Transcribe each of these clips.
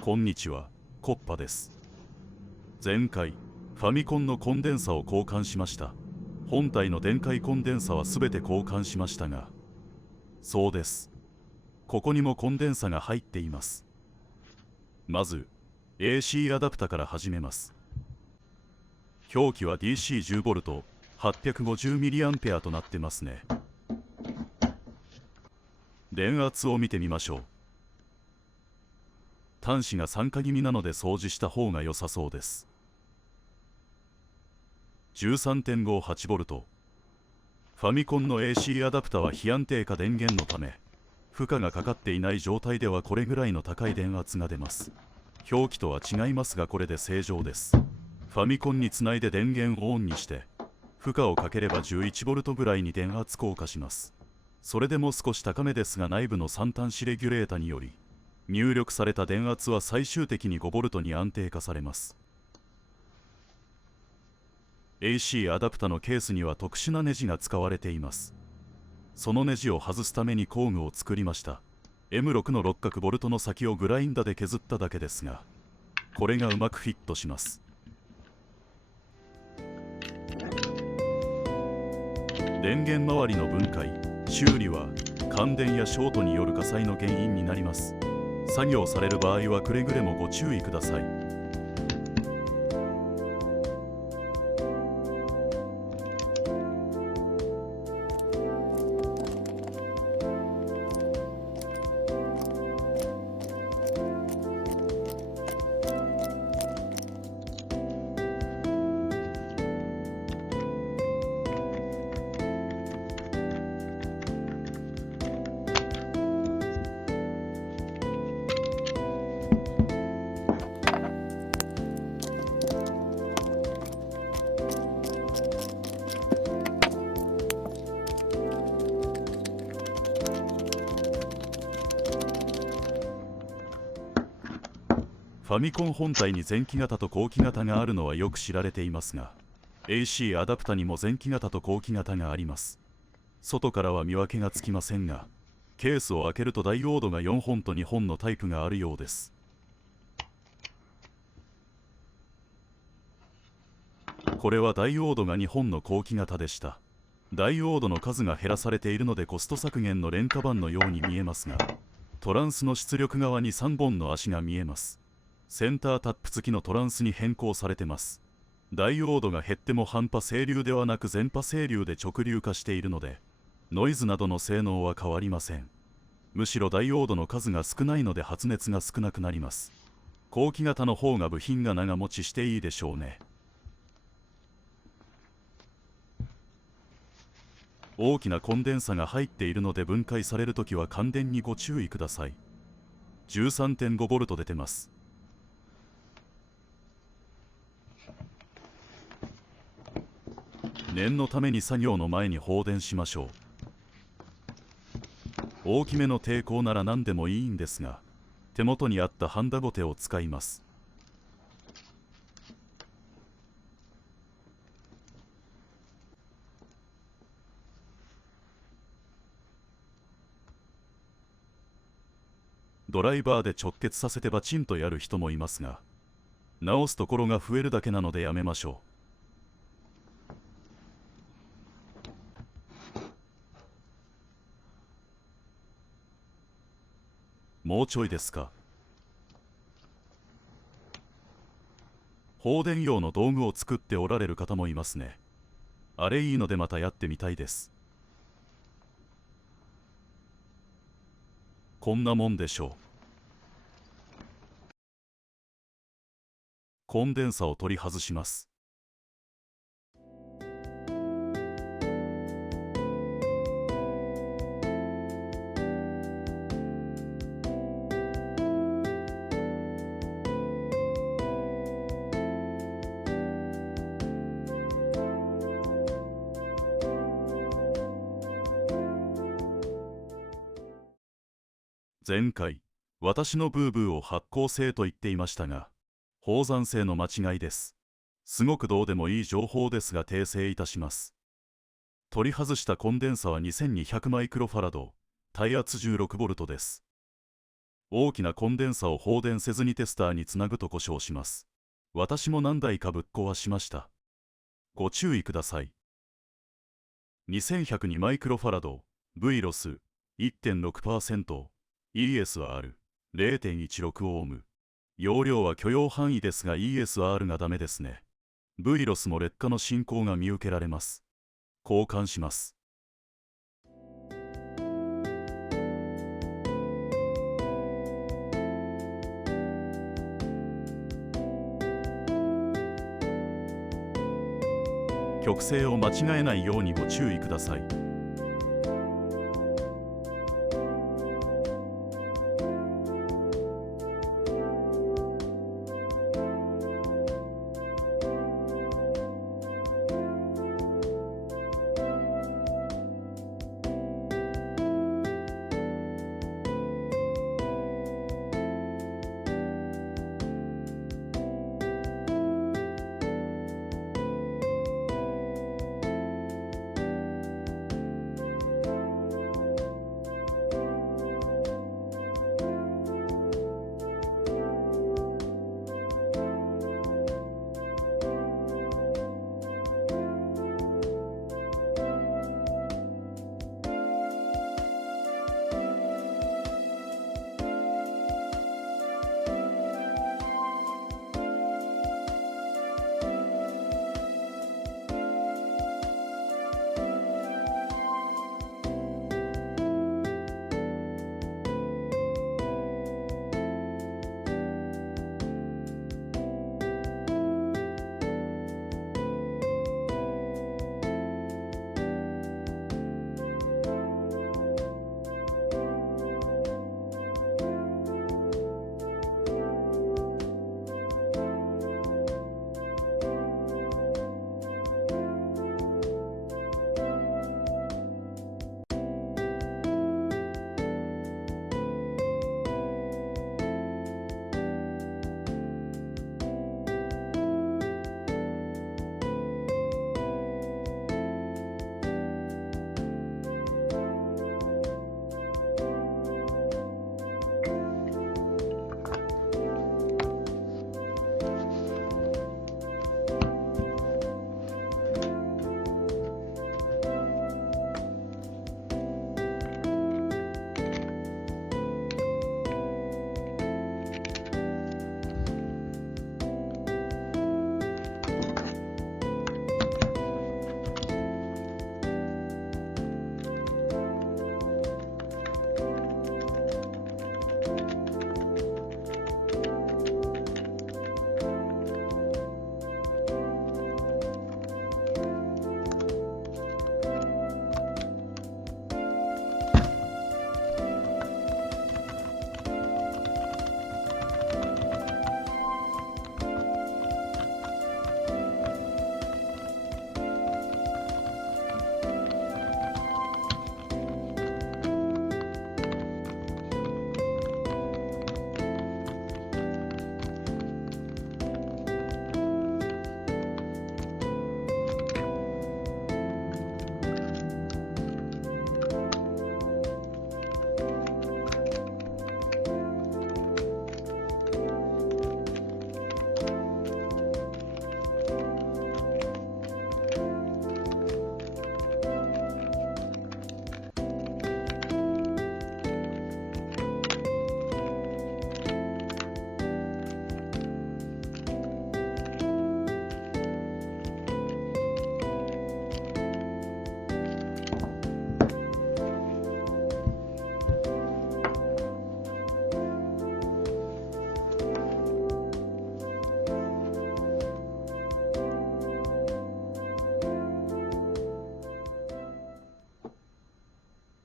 こんにちは、コッパです。前回、ファミコンのコンデンサを交換しました。本体の電解コンデンサは全て交換しましたが、そうです。ここにもコンデンサが入っています。まず、AC アダプタから始めます。表記は DC10V、850mA となってますね。電圧を見てみましょう。端子が酸化気味なので掃除した方が良さそうです。 13.58V。 ファミコンの AC アダプタは非安定化電源のため、負荷がかかっていない状態ではこれぐらいの高い電圧が出ます。表記とは違いますがこれで正常です。ファミコンにつないで電源をオンにして負荷をかければ 11V ぐらいに電圧降下します。それでも少し高めですが内部の3端子レギュレータにより入力された電圧は最終的に 5V に安定化されます。 AC アダプタのケースには特殊なネジが使われています。そのネジを外すために工具を作りました。 M6 の六角ボルトの先をグラインダで削っただけですが、これがうまくフィットします。電源周りの分解・修理は感電やショートによる火災の原因になります。作業される場合はくれぐれもご注意ください。ファミコン本体に前期型と後期型があるのはよく知られていますが、 AC アダプタにも前期型と後期型があります。外からは見分けがつきませんが、ケースを開けるとダイオードが4本と2本のタイプがあるようです。これはダイオードが2本の後期型でした。ダイオードの数が減らされているのでコスト削減の廉価版のように見えますが、トランスの出力側に3本の足が見えます。センタータップ付きのトランスに変更されてます。ダイオードが減っても半波整流ではなく全波整流で直流化しているので、ノイズなどの性能は変わりません。むしろダイオードの数が少ないので発熱が少なくなります。後期型の方が部品が長持ちしていいでしょうね。大きなコンデンサが入っているので分解されるときは感電にご注意ください。 13.5V 出てます。念のために作業の前に放電しましょう。大きめの抵抗なら何でもいいんですが、手元にあったハンダゴテを使います。ドライバーで直結させてバチンとやる人もいますが、直すところが増えるだけなのでやめましょう。もうちょいですか。放電用の道具を作っておられる方もいますね。あれいいのでまたやってみたいです。こんなもんでしょう。コンデンサを取り外します。前回、私のブーブーを発光性と言っていましたが、放山性の間違いです。すごくどうでもいい情報ですが訂正いたします。取り外したコンデンサは2200マイクロファラド、耐圧 16V です。大きなコンデンサを放電せずにテスターにつなぐと故障します。私も何台かぶっ壊しました。ご注意ください。2102マイクロファラド、V ロス 1.6%、ESR 0.16 オーム。容量は許容範囲ですが ESR がダメですね。V ロスも劣化の進行が見受けられます。交換します。曲線を間違えないようにご注意ください。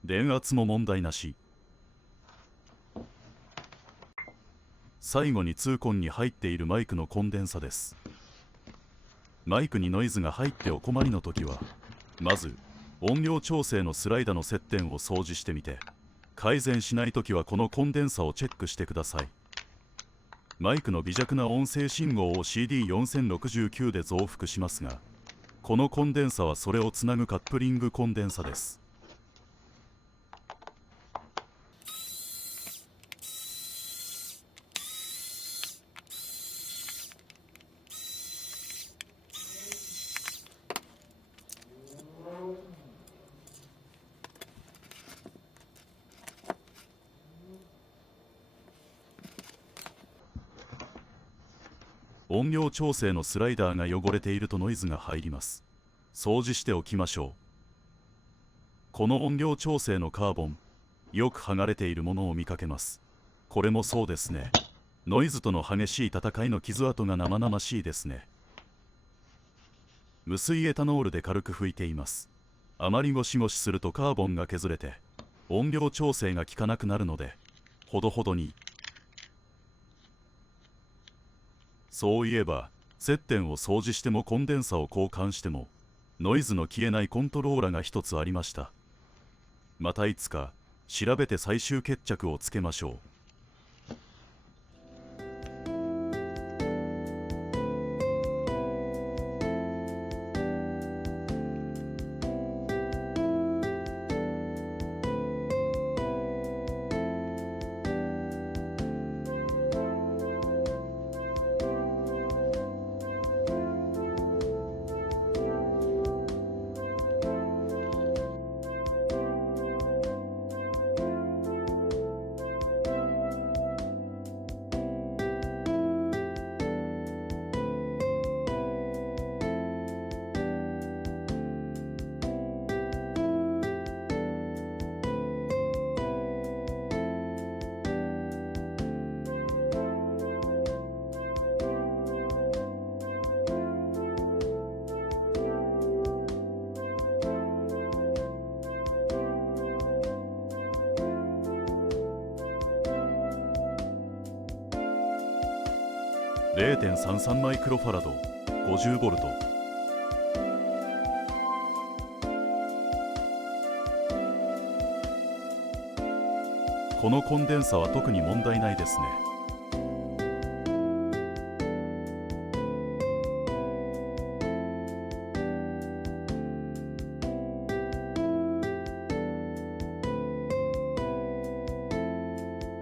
電圧も問題なし。最後に痛恨に入っているマイクのコンデンサです。マイクにノイズが入ってお困りの時は、まず音量調整のスライダーの接点を掃除してみて、改善しない時はこのコンデンサをチェックしてください。マイクの微弱な音声信号を CD4069 で増幅しますが、このコンデンサはそれをつなぐカップリングコンデンサです。音量調整のスライダーが汚れているとノイズが入ります。掃除しておきましょう。この音量調整のカーボン、よく剥がれているものを見かけます。これもそうですね。ノイズとの激しい戦いの傷跡が生々しいですね。無水エタノールで軽く拭いています。あまりゴシゴシするとカーボンが削れて音量調整が効かなくなるので、ほどほどに。そういえば接点を掃除してもコンデンサを交換してもノイズの消えないコントローラが一つありました。またいつか調べて最終決着をつけましょう。0.33 マイクロファラド、50ボルト。このコンデンサは特に問題ないですね。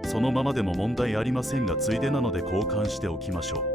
そのままでも問題ありませんが、ついでなので交換しておきましょう。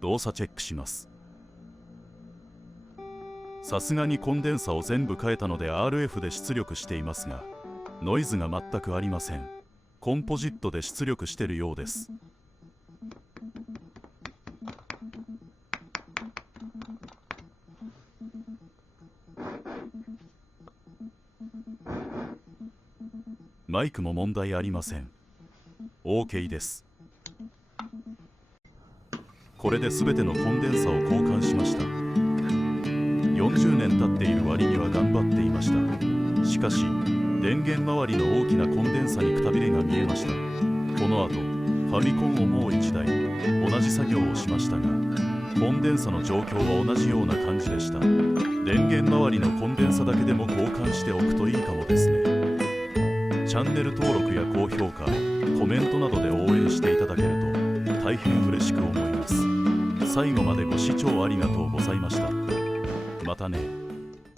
動作チェックします。さすがにコンデンサを全部変えたので RF で出力していますが、ノイズが全くありません。コンポジットで出力してるようです。マイクも問題ありません。 OK です。これで全てのコンデンサを交換しました。40年経っている割には頑張っていました。しかし電源周りの大きなコンデンサにくたびれが見えました。この後ファミコンをもう1台同じ作業をしましたが、コンデンサの状況は同じような感じでした。電源周りのコンデンサだけでも交換しておくといいかもですね。チャンネル登録や高評価、コメントなどで応援していただけると大変嬉しく思います。最後までご視聴ありがとうございました。またね。